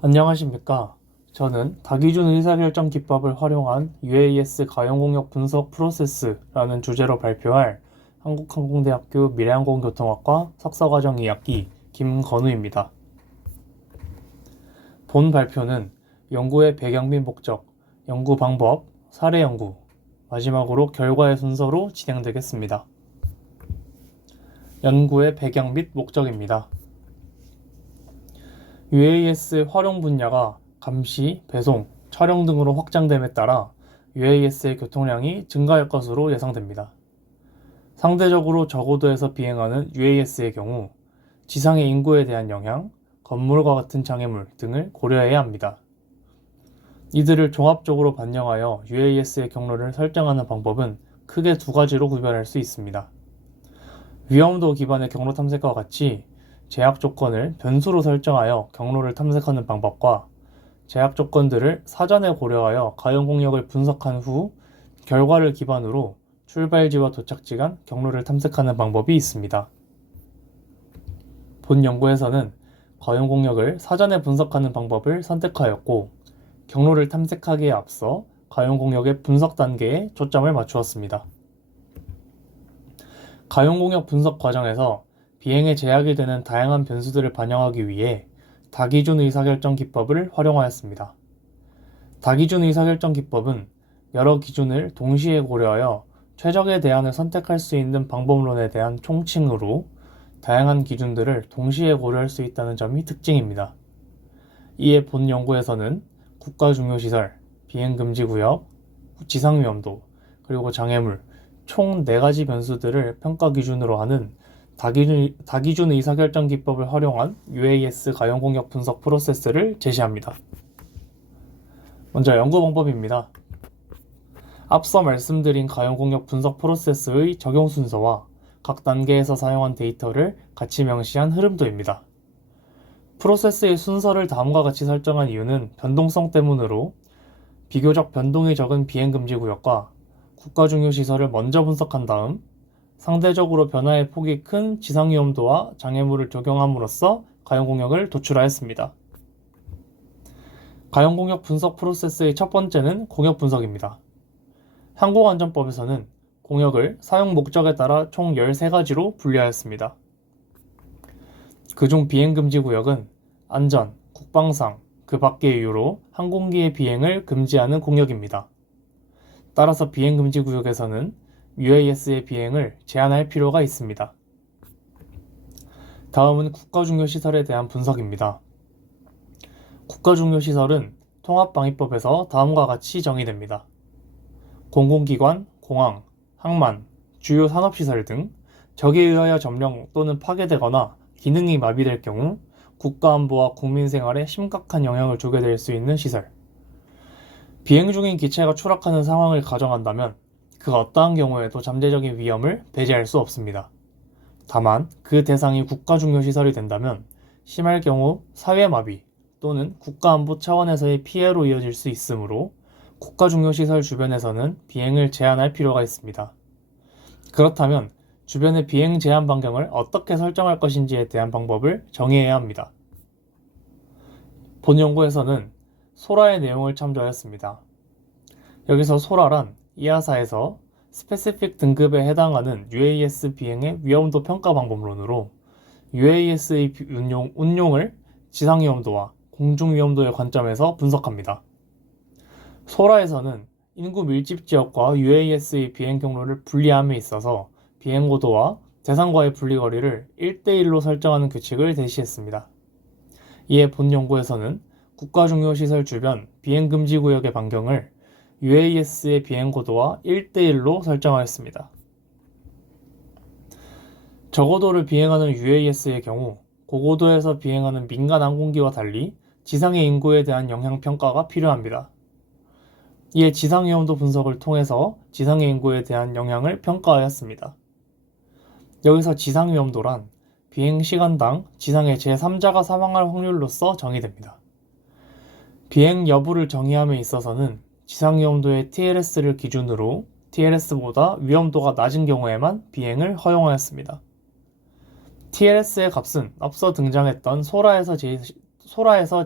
안녕하십니까. 저는 다기준 의사결정 기법을 활용한 UAS 가용공역 분석 프로세스라는 주제로 발표할 한국항공대학교 미래항공교통학과 석사과정 2학기 김건우입니다. 본 발표는 연구의 배경 및 목적, 연구 방법, 사례 연구, 마지막으로 결과의 순서로 진행되겠습니다. 연구의 배경 및 목적입니다. UAS 활용 분야가 감시, 배송, 촬영 등으로 확장됨에 따라 UAS의 교통량이 증가할 것으로 예상됩니다. 상대적으로 저고도에서 비행하는 UAS의 경우 지상의 인구에 대한 영향, 건물과 같은 장애물 등을 고려해야 합니다. 이들을 종합적으로 반영하여 UAS의 경로를 설정하는 방법은 크게 두 가지로 구별할 수 있습니다. 위험도 기반의 경로 탐색과 같이 제약 조건을 변수로 설정하여 경로를 탐색하는 방법과 제약 조건들을 사전에 고려하여 가용 공역을 분석한 후 결과를 기반으로 출발지와 도착지 간 경로를 탐색하는 방법이 있습니다. 본 연구에서는 가용 공역을 사전에 분석하는 방법을 선택하였고 경로를 탐색하기에 앞서 가용 공역의 분석 단계에 초점을 맞추었습니다. 가용 공역 분석 과정에서 비행에 제약이 되는 다양한 변수들을 반영하기 위해 다기준 의사결정 기법을 활용하였습니다. 다기준 의사결정 기법은 여러 기준을 동시에 고려하여 최적의 대안을 선택할 수 있는 방법론에 대한 총칭으로 다양한 기준들을 동시에 고려할 수 있다는 점이 특징입니다. 이에 본 연구에서는 국가중요시설, 비행금지구역, 지상위험도, 그리고 장애물 총 4가지 변수들을 평가 기준으로 하는 다기준 의사결정 기법을 활용한 UAS 가용공역 분석 프로세스를 제시합니다. 먼저 연구 방법입니다. 앞서 말씀드린 가용공역 분석 프로세스의 적용 순서와 각 단계에서 사용한 데이터를 같이 명시한 흐름도입니다. 프로세스의 순서를 다음과 같이 설정한 이유는 변동성 때문으로 비교적 변동이 적은 비행금지구역과 국가중요시설을 먼저 분석한 다음 상대적으로 변화의 폭이 큰 지상위험도와 장애물을 적용함으로써 가용공역을 도출하였습니다. 가용공역 분석 프로세스의 첫 번째는 공역 분석입니다. 항공안전법에서는 공역을 사용 목적에 따라 총 13가지로 분류하였습니다. 그중 비행금지구역은 안전, 국방상, 그 밖의 이유로 항공기의 비행을 금지하는 공역입니다. 따라서 비행금지구역에서는 UAS의 비행을 제한할 필요가 있습니다. 다음은 국가중요시설에 대한 분석입니다. 국가중요시설은 통합방위법에서 다음과 같이 정의됩니다. 공공기관, 공항, 항만, 주요 산업시설 등 적에 의하여 점령 또는 파괴되거나 기능이 마비될 경우 국가안보와 국민생활에 심각한 영향을 주게 될 수 있는 시설. 비행 중인 기체가 추락하는 상황을 가정한다면 그 어떠한 경우에도 잠재적인 위험을 배제할 수 없습니다. 다만 그 대상이 국가중요시설이 된다면 심할 경우 사회마비 또는 국가안보 차원에서의 피해로 이어질 수 있으므로 국가중요시설 주변에서는 비행을 제한할 필요가 있습니다. 그렇다면 주변의 비행 제한 반경을 어떻게 설정할 것인지에 대한 방법을 정의해야 합니다. 본 연구에서는 소라의 내용을 참조하였습니다. 여기서 소라란 이하사에서 스페시픽 등급에 해당하는 UAS 비행의 위험도 평가 방법론으로 UAS의 운용을 지상위험도와 공중위험도의 관점에서 분석합니다. 소라에서는 인구 밀집 지역과 UAS의 비행 경로를 분리함에 있어서 비행고도와 대상과의 분리거리를 1대1로 설정하는 규칙을 제시했습니다. 이에 본 연구에서는 국가중요시설 주변 비행금지구역의 반경을 UAS의 비행고도와 1대1로 설정하였습니다. 저고도를 비행하는 UAS의 경우 고고도에서 비행하는 민간 항공기와 달리 지상의 인구에 대한 영향평가가 필요합니다. 이에 지상위험도 분석을 통해서 지상의 인구에 대한 영향을 평가하였습니다. 여기서 지상위험도란 비행시간당 지상의 제3자가 사망할 확률로서 정의됩니다. 비행 여부를 정의함에 있어서는 지상위험도의 TLS를 기준으로 TLS보다 위험도가 낮은 경우에만 비행을 허용하였습니다. TLS의 값은 앞서 등장했던 소라에서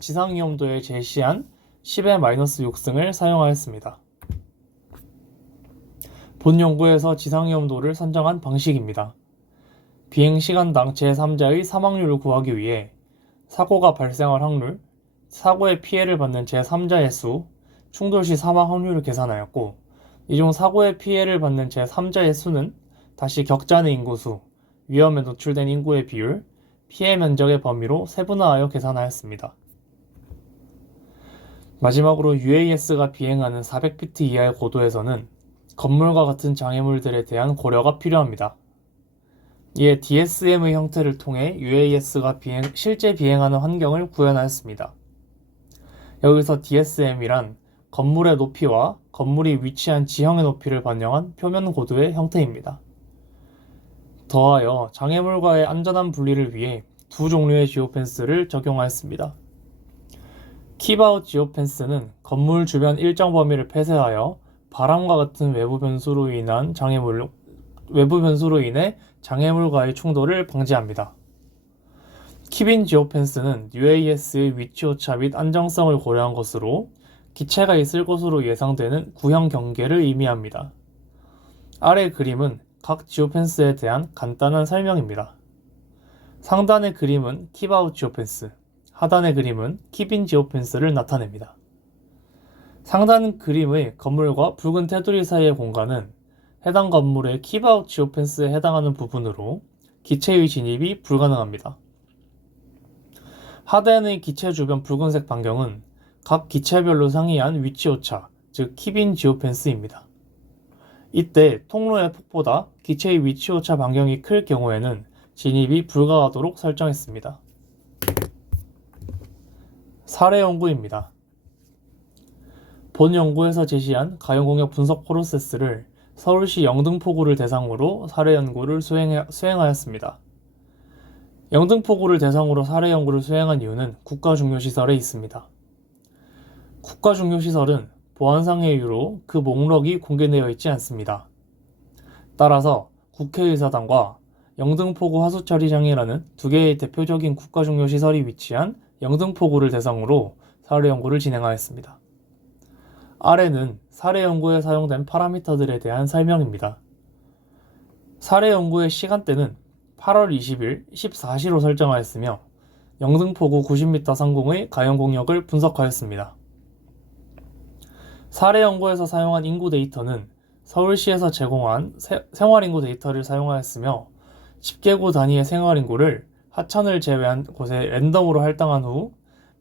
지상위험도에 제시한 10의-6승을 사용하였습니다. 본 연구에서 지상위험도를 선정한 방식입니다. 비행시간당 제3자의 사망률을 구하기 위해 사고가 발생할 확률, 사고의 피해를 받는 제3자의 수, 충돌 시 사망 확률을 계산하였고, 이 중 사고의 피해를 받는 제3자의 수는 다시 격자의 인구수, 위험에 노출된 인구의 비율, 피해 면적의 범위로 세분화하여 계산하였습니다. 마지막으로 UAS가 비행하는 400피트 이하의 고도에서는 건물과 같은 장애물들에 대한 고려가 필요합니다. 이에 DSM의 형태를 통해 UAS가 실제 비행하는 환경을 구현하였습니다. 여기서 DSM이란 건물의 높이와 건물이 위치한 지형의 높이를 반영한 표면 고도의 형태입니다. 더하여 장애물과의 안전한 분리를 위해 두 종류의 지오펜스를 적용하였습니다. 킵아웃 지오펜스는 건물 주변 일정 범위를 폐쇄하여 바람과 같은 외부 변수로 인해 장애물과의 충돌을 방지합니다. 킵인 지오펜스는 UAS의 위치 오차 및 안정성을 고려한 것으로 기체가 있을 것으로 예상되는 구형 경계를 의미합니다. 아래 그림은 각 지오펜스에 대한 간단한 설명입니다. 상단의 그림은 킵아웃 지오펜스, 하단의 그림은 킵인 지오펜스를 나타냅니다. 상단 그림의 건물과 붉은 테두리 사이의 공간은 해당 건물의 킵아웃 지오펜스에 해당하는 부분으로 기체의 진입이 불가능합니다. 하단의 기체 주변 붉은색 반경은 각 기체별로 상이한 위치 오차, 즉 킵인 지오펜스입니다. 이때 통로의 폭보다 기체의 위치 오차 반경이 클 경우에는 진입이 불가하도록 설정했습니다. 사례 연구입니다. 본 연구에서 제시한 가용공역 분석 프로세스를 서울시 영등포구를 대상으로 사례 연구를 수행하였습니다. 영등포구를 대상으로 사례 연구를 수행한 이유는 국가중요시설에 있습니다. 국가중요시설은 보안상의 이유로 그 목록이 공개되어 있지 않습니다. 따라서 국회의사당과 영등포구 하수처리장이라는 두 개의 대표적인 국가중요시설이 위치한 영등포구를 대상으로 사례 연구를 진행하였습니다. 아래는 사례 연구에 사용된 파라미터들에 대한 설명입니다. 사례 연구의 시간대는 8월 20일 14시로 설정하였으며 영등포구 90m 상공의 가용공역을 분석하였습니다. 사례 연구에서 사용한 인구 데이터는 서울시에서 제공한 생활인구 데이터를 사용하였으며 10개구 단위의 생활인구를 하천을 제외한 곳에 랜덤으로 할당한 후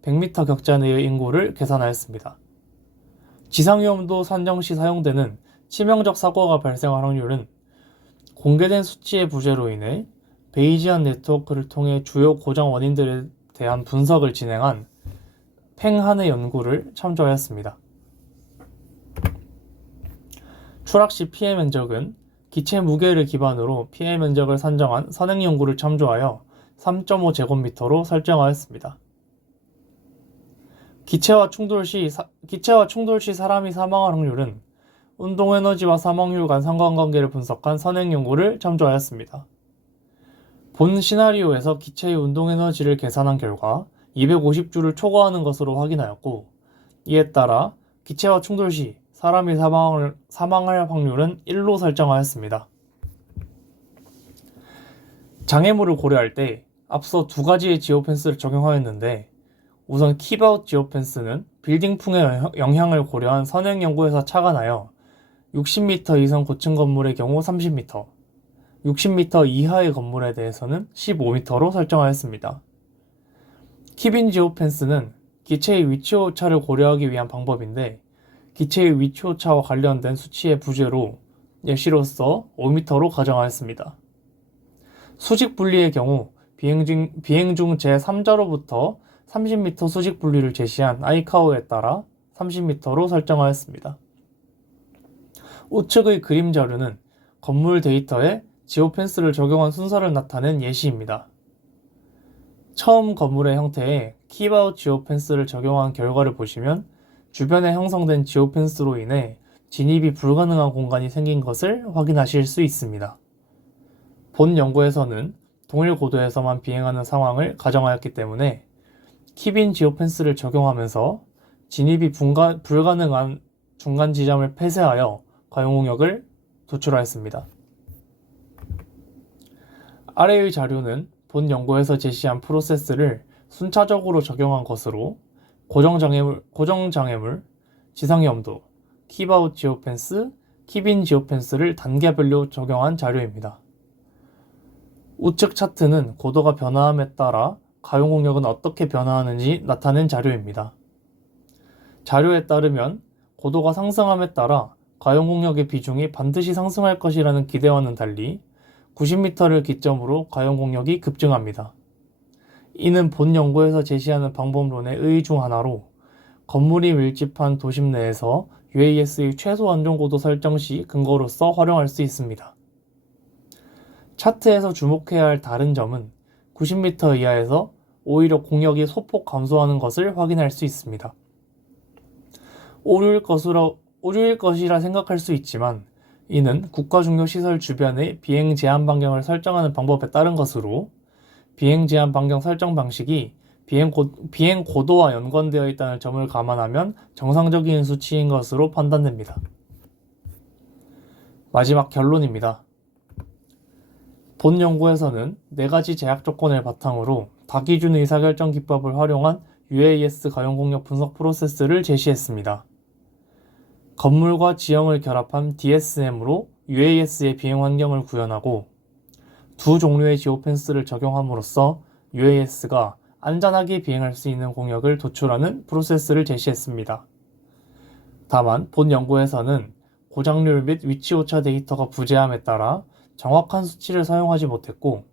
100m 격자 내의 인구를 계산하였습니다. 지상위험도 산정 시 사용되는 치명적 사고가 발생할 확률은 공개된 수치의 부재로 인해 베이지안 네트워크를 통해 주요 고장 원인들에 대한 분석을 진행한 팽한의 연구를 참조하였습니다. 추락 시 피해 면적은 기체 무게를 기반으로 피해 면적을 산정한 선행 연구를 참조하여 3.5제곱미터로 설정하였습니다. 기체와 충돌 시 사람이 사망할 확률은 운동에너지와 사망률 간 상관관계를 분석한 선행 연구를 참조하였습니다. 본 시나리오에서 기체의 운동에너지를 계산한 결과 250주를 초과하는 것으로 확인하였고, 이에 따라 기체와 충돌 시 사람이 사망할 확률은 1로 설정하였습니다. 장애물을 고려할 때 앞서 두 가지의 지오펜스를 적용하였는데, 우선 킵아웃 지오펜스는 빌딩풍의 영향을 고려한 선행 연구에서 착안하여 60m 이상 고층 건물의 경우 30m, 60m 이하의 건물에 대해서는 15m로 설정하였습니다. 킵인 지오펜스는 기체의 위치 오차를 고려하기 위한 방법인데, 기체의 위치 오차와 관련된 수치의 부재로 예시로서 5m로 가정하였습니다. 수직 분리의 경우 비행 중 제3자로부터 30m 수직 분리를 제시한 아이카오에 따라 30m로 설정하였습니다. 우측의 그림 자료는 건물 데이터에 지오펜스를 적용한 순서를 나타낸 예시입니다. 처음 건물의 형태에 킵아웃 지오펜스를 적용한 결과를 보시면 주변에 형성된 지오펜스로 인해 진입이 불가능한 공간이 생긴 것을 확인하실 수 있습니다. 본 연구에서는 동일 고도에서만 비행하는 상황을 가정하였기 때문에 키빈 지오펜스를 적용하면서 진입이 불가능한 중간 지점을 폐쇄하여 가용공역을 도출하였습니다. 아래의 자료는 본 연구에서 제시한 프로세스를 순차적으로 적용한 것으로 고정장애물, 지상의 엄도, 킵아웃 지오펜스, 킵인 지오펜스를 단계별로 적용한 자료입니다. 우측 차트는 고도가 변화함에 따라 가용공역은 어떻게 변화하는지 나타낸 자료입니다. 자료에 따르면 고도가 상승함에 따라 가용공역의 비중이 반드시 상승할 것이라는 기대와는 달리 90m를 기점으로 가용공역이 급증합니다. 이는 본 연구에서 제시하는 방법론의 의 중 하나로 건물이 밀집한 도심 내에서 UAS의 최소 안전고도 설정 시 근거로서 활용할 수 있습니다. 차트에서 주목해야 할 다른 점은 90m 이하에서 오히려 공역이 소폭 감소하는 것을 확인할 수 있습니다. 오류일 것이라 생각할 수 있지만 이는 국가 중요 시설 주변의 비행 제한 반경을 설정하는 방법에 따른 것으로 비행 제한 반경 설정 방식이 비행 고도와 연관되어 있다는 점을 감안하면 정상적인 수치인 것으로 판단됩니다. 마지막 결론입니다. 본 연구에서는 4가지 제약 조건을 바탕으로 다기준 의사결정 기법을 활용한 UAS 가용공역 분석 프로세스를 제시했습니다. 건물과 지형을 결합한 DSM으로 UAS의 비행 환경을 구현하고 두 종류의 지오펜스를 적용함으로써 UAS가 안전하게 비행할 수 있는 공역을 도출하는 프로세스를 제시했습니다. 다만 본 연구에서는 고장률 및 위치 오차 데이터가 부재함에 따라 정확한 수치를 사용하지 못했고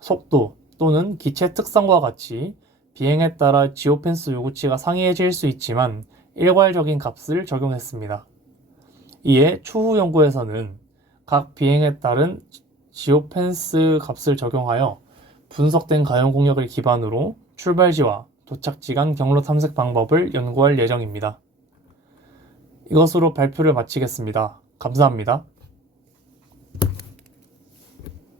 속도 또는 기체 특성과 같이 비행에 따라 지오펜스 요구치가 상이해질 수 있지만 일괄적인 값을 적용했습니다. 이에 추후 연구에서는 각 비행에 따른 지오펜스 값을 적용하여 분석된 가용공역을 기반으로 출발지와 도착지 간 경로 탐색 방법을 연구할 예정입니다. 이것으로 발표를 마치겠습니다. 감사합니다.